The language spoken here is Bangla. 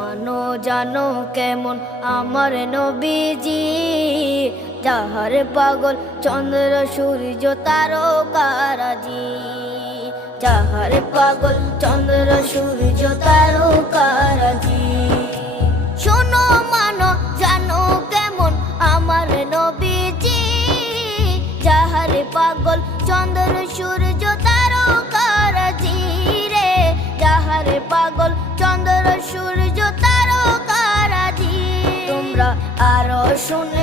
মানো জানো কেমন আমার নবীজি, যাহার পাগল চন্দ্র সূর্য তারকারাজি, যাহার পাগল চন্দ্র সূর্য তারকারাজি। শোনো মানো জানো কেমন আমার নবীজি, যাহার পাগল চন্দ্র সূর্য তারকারাজি রে, যাহার পাগল চন্দ্র সূর্য তারকারাজি। তোমরা আরো শুনে